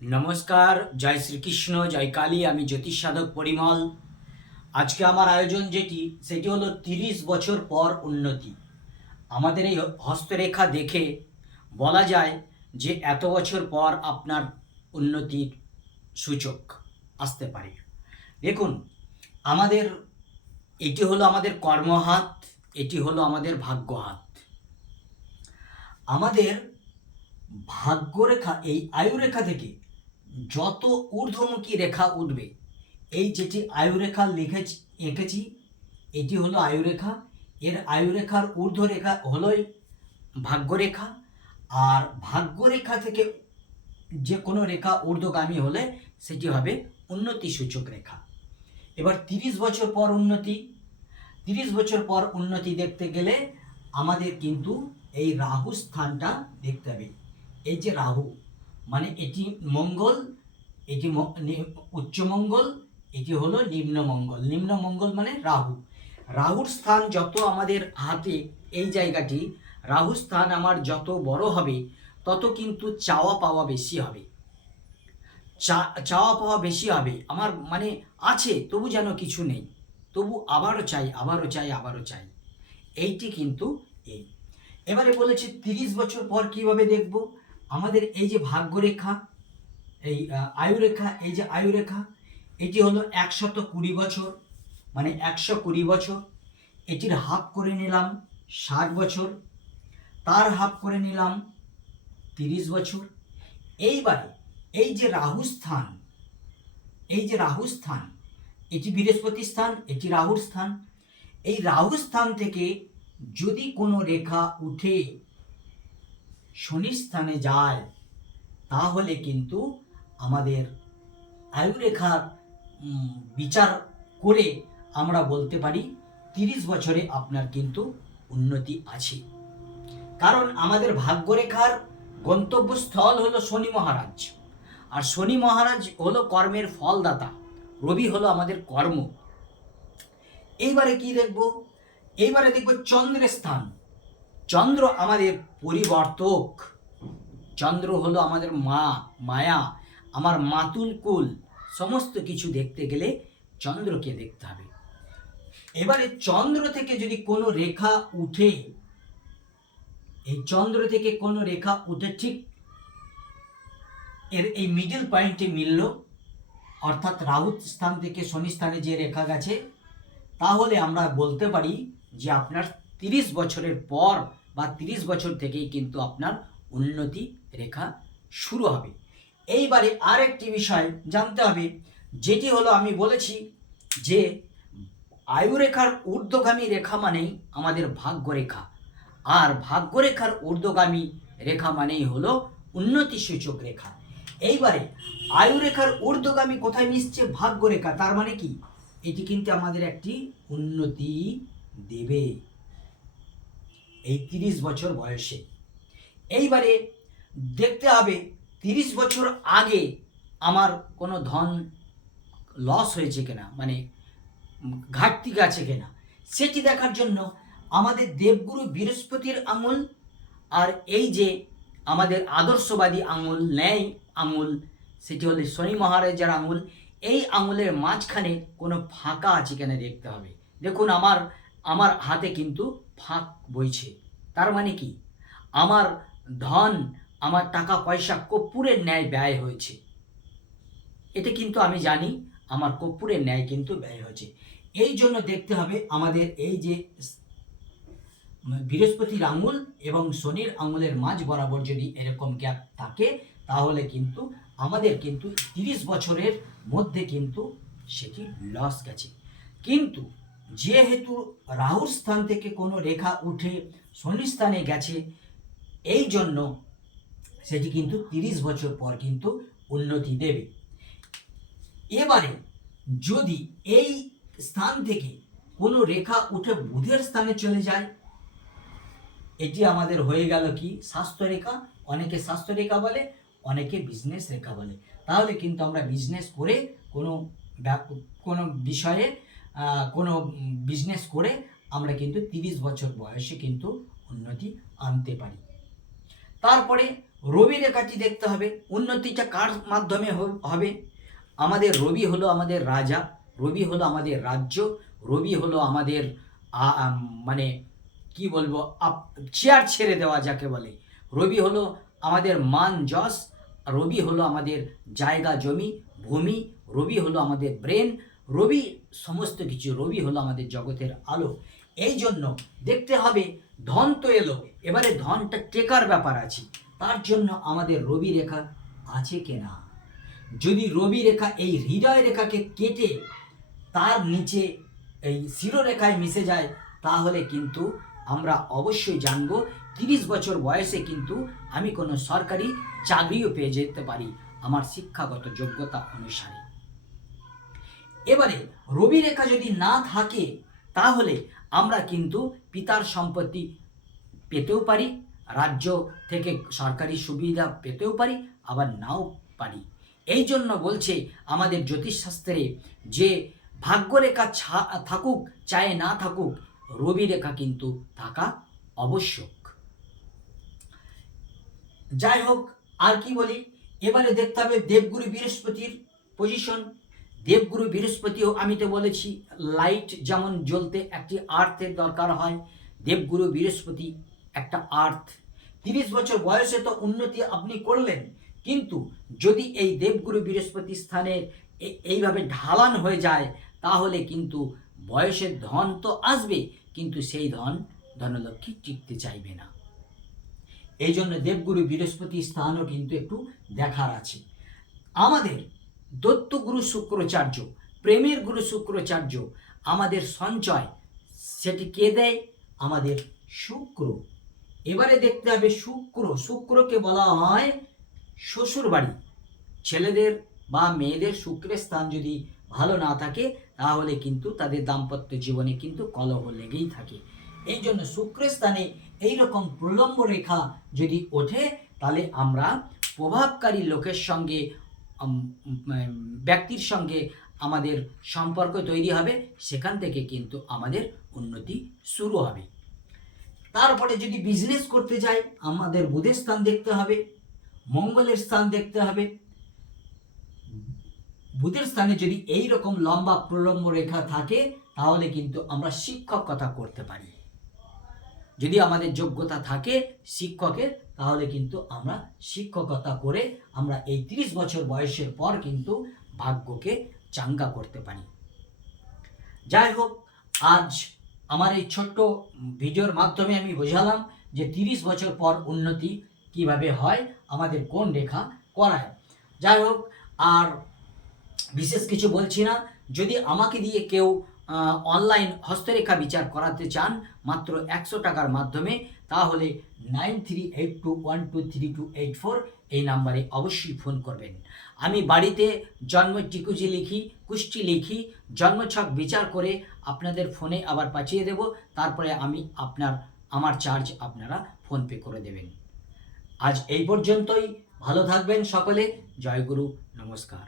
নমস্কার, জয় শ্রীকৃষ্ণ, জয় কালী। আমি জ্যোতিষ সাধক পরিমল। আজকে আমার আয়োজন সেটি হলো 30 বছর পর উন্নতি। আমাদের এই হস্তরেখা দেখে বলা যায় যে এত বছর পর আপনার উন্নতির সূচক আসতে পারে। দেখুন, আমাদের এটি হলো আমাদের কর্মহাত, এটি হলো আমাদের ভাগ্যহাত। আমাদের ভাগ্যরেখা, এই আয়ুরেখা থেকে যত ঊর্ধ্বমুখী রেখা উঠবে, এই যেটি আয়ুরেখা এঁকেছি, এটি হলো আয়ুরেখা। এর আয়ুরেখার ঊর্ধ্বরেখা হলোই ভাগ্যরেখা। আর ভাগ্যরেখা থেকে যে কোনো রেখা ঊর্ধ্বগামী হলে সেটি হবে উন্নতি সূচক রেখা। এবার 30 বছর পর উন্নতি, 30 বছর পর উন্নতি দেখতে গেলে আমাদের কিন্তু এই রাহু স্থানটা দেখতে হবে। এই যে রাহু, মানে এটি মঙ্গল, এটি উচ্চ মঙ্গল, এটি হলো নিম্ন মঙ্গল। নিম্ন মঙ্গল মানে রাহু। রাহুর স্থান যত আমাদের হাতে, এই জায়গাটি রাহু স্থান আমার যত বড় হবে, তত কিন্তু চাওয়া পাওয়া বেশি হবে। চাওয়া পাওয়া বেশি হবে। আমার মানে আছে, তবু যেন কিছু নেই, তবু আবারও চাই, আবারও চাই, আবারও চাই। এইটি কিন্তু এই। এবারে বলেছি 30 বছর পর কিভাবে দেখব। আমাদের এই যে ভাগ্যরেখা, এই আয়ুরেখা, এই যে আয়ুরেখা, এটি হলো 120 বছর, মানে 120 বছর। এটির হাফ করে নিলাম 60 বছর, তার হাফ করে নিলাম 30 বছর। এইবারে এই যে রাহু স্থান, এই যে রাহু স্থান, এটি বৃহস্পতি স্থান, এটি রাহুর স্থান। এই রাহু স্থান থেকে যদি কোনো রেখা উঠে শনি স্থানে যায়, তাহলে কিন্তু আমাদের আয়ুরেখার বিচার করে আমরা বলতে পারি 30 বছরে আপনার কিন্তু উন্নতি আছে। কারণ আমাদের ভাগ্যরেখার গন্তব্যস্থল হলো শনি মহারাজ, আর শনি মহারাজ হলো কর্মের ফলদাতা, রবি হলো আমাদের কর্ম। এইবারে কি দেখব? এইবারে দেখব চন্দ্রের স্থান। চন্দ্র আমাদের পরিবর্তক, চন্দ্র হলো আমাদের মায়া, আমার মাতুল কুল। সমস্ত কিছু দেখতে গেলে চন্দ্রকে দেখতে হবে। এবারে চন্দ্র থেকে যদি কোনো রেখা উঠে, এই চন্দ্র থেকে কোনো রেখা উঠে ঠিক এর এই মিডল পয়েন্টে মিলল, অর্থাৎ রাহু স্থান থেকে শনি স্থানে যে রেখা গেছে, তাহলে আমরা বলতে পারি যে আপনার 30 বছরের পর বা 30 বছর থেকেই কিন্তু আপনার উন্নতি রেখা শুরু হবে। এইবারে আরেকটি বিষয় জানতে হবে, যেটি হলো আমি বলেছি যে আয়ুরেখার ঊর্ধ্বগামী রেখা মানেই আমাদের ভাগ্যরেখা, আর ভাগ্যরেখার ঊর্ধ্বগামী রেখা মানেই হলো উন্নতি সূচক রেখা। এইবারে আয়ুরেখার ঊর্ধ্বগামী কোথায় মিশছে? ভাগ্যরেখা। তার মানে কি? এটি কিন্তু আমাদের একটি উন্নতি দেবে এই 30 বছর বয়সে। এইবারে দেখতে হবে 30 বছর আগে আমার কোনো ধন লস হয়েছে কিনা, মানে ঘাটতি আছে কিনা, সেটি দেখার জন্য আমাদের দেবগুরু বৃহস্পতির আঙুল আর এই যে আমাদের আদর্শবাদী আঙুল, ন্যায় আঙুল, সেটি হলে শনি মহারাজের আঙুল, এই আঙুলের মাঝখানে কোনো ফাঁকা আছে কিনা দেখতে হবে। দেখুন, আমার হাতে কিন্তু ফাঁক বইছে। তার মানে কি? আমার ধন, আমার টাকা পয়সা কর্পূরের ন্যায় ব্যয় হয়েছে। এটা কিন্তু আমি জানি আমার কর্পূরের ন্যায় কিন্তু ব্যয় হয়েছে। এই জন্য দেখতে হবে আমাদের এই যে বৃহস্পতির আঙুল এবং শনির আঙুলের মাঝ বরাবর যদি এরকম গ্যাপ থাকে, তাহলে কিন্তু আমাদের কিন্তু 30 বছরের মধ্যে কিন্তু সেটি লস গেছে। কিন্তু যেহেতু রাহুর স্থান থেকে কোনো রেখা উঠে শনি স্থানে গেছে, এই জন্য সেটি কিন্তু 30 বছর পর কিন্তু উন্নতি দেবে। এবারে যদি এই স্থান থেকে কোনো রেখা উঠে বুধের স্থানে চলে যায়, এটি আমাদের হয়ে গেল কি? স্বাস্থ্য রেখা। অনেকে স্বাস্থ্য রেখা বলে, অনেকে বিজনেস রেখা বলে। তাহলে কিন্তু আমরা বিজনেস করে কোনো বিষয়ে কোনো বিজনেস করে আমরা কিন্তু 30 বছর বয়সে কিন্তু উন্নতি আনতে পারি। তারপরে রবি রেখাটি দেখতে হবে, উন্নতিটা কার মাধ্যমে হবে। আমাদের রবি হলো আমাদের রাজা, রবি হলো আমাদের রাজ্য, রবি হলো আমাদের মানে কি বলবো, চেয়ার ছেড়ে দেওয়া যাকে বলে। রবি হলো আমাদের মান যশ, রবি হলো আমাদের জায়গা জমি ভূমি, রবি হলো আমাদের ব্রেন, রবি সমস্ত কিছু, রবি হলো আমাদের জগতের আলো। এই জন্য দেখতে হবে ধন তো এলো, এবারে ধনটা টেকার ব্যাপার আছে, তার জন্য আমাদের রবি রেখা আছে কিনা। যদি রবি রেখা এই হৃদয় রেখাকে কেটে তার নিচে এই শিরোরেখায় মিশে যায়, তাহলে কিন্তু আমরা অবশ্যই জানবো 30 বছর বয়সে কিন্তু আমি কোনো সরকারি চাকরিও পেয়ে যেতে পারি আমার শিক্ষাগত যোগ্যতা অনুসারে। এবারে রবি রেখা যদি না থাকে, তাহলে আমরা কিন্তু পিতার সম্পত্তি পেতেও পারি, রাজ্য থেকে সরকারি সুবিধা পেতেও পারি, আবার নাও পারি। এই জন্য বলছে আমাদের জ্যোতিষশাস্ত্রে যে ভাগ্যরেখা থাকুক চাই না থাকুক, রবি রেখা কিন্তু থাকা আবশ্যক। যাই হোক, আর কি বলি, এবারে দেখতে হবে দেবগুরু বৃহস্পতির পজিশন। দেবগুরু বৃহস্পতিও আমি তো বলেছি লাইট যেমন জ্বলতে একটি আর্থের দরকার হয়, দেবগুরু বৃহস্পতি একটা আর্থ। 30 বছর বয়সে তো উন্নতি আপনি করলেন, কিন্তু যদি এই দেবগুরু বৃহস্পতি স্থানের এইভাবে ঢালান হয়ে যায়, তাহলে কিন্তু বয়সের ধন তো আসবে, কিন্তু সেই ধনলক্ষ্মী টিকতে চাইবে না। এই জন্য দেবগুরু বৃহস্পতি স্থানও কিন্তু একটু দেখার আছে। আমাদের দত্ত গুরু শুক্রাচার্য, প্রেমের গুরু শুক্রাচার্য, আমাদের সঞ্চয় সেটি কে দেয়? আমাদের শুক্র। এবারে দেখতে হবে শুক্রকে বলা হয় শ্বশুর বাড়ি। ছেলেদের বা মেয়েদের শুক্রের স্থান যদি ভালো না থাকে, তাহলে কিন্তু তাদের দাম্পত্য জীবনে কিন্তু কলহ লেগেই থাকে। এই জন্য শুক্রের স্থানে এইরকম প্রলম্ব রেখা যদি ওঠে, তাহলে আমরা প্রভাবকারী লোকের সঙ্গে ব্যক্তির সঙ্গে আমাদের সম্পর্ক তৈরি হবে, সেখান থেকে কিন্তু আমাদের উন্নতি শুরু হবে। তারপরে যদি বিজনেস করতে যাই, আমাদের বুধের স্থান দেখতে হবে, মঙ্গলের স্থান দেখতে হবে। বুধের স্থানে যদি এই রকম লম্বা প্রলম্ব রেখা থাকে, তাহলে কিন্তু আমরা শিক্ষকতা করতে পারি। যদি আমাদের যোগ্যতা থাকে শিক্ষকের, তাহলে কিন্তু আমরা শিক্ষকতা করে আমরা এই 30 বছর বয়সের পর কিন্তু ভাগ্যকে চাঙ্গা করতে পারি। যাই হোক, আজ আমার এই ছোট্ট ভিডিওর মাধ্যমে আমি বোঝালাম যে 30 বছর পর উন্নতি কিভাবে হয়, আমাদের কোন রেখা করায়। যাই হোক, আর বিশেষ কিছু বলছি না। যদি আমাকে দিয়ে কেউ অনলাইন হস্তরেখা বিচার করাতে চান মাত্র 100 টাকার মাধ্যমে, তাহলে 9382123284 এই নাম্বারে অবশ্যই ফোন করবেন। আমি বাড়িতে জন্ম টিকুজি লিখি, কুষ্টি লিখি, জন্মছক বিচার করে আপনাদের ফোনে আবার পাঠিয়ে দেব। তারপরে আমার চার্জ আপনারা ফোনপে করে দেবেন। আজ এই পর্যন্তই। ভালো থাকবেন সকলে। জয় গুরু, নমস্কার।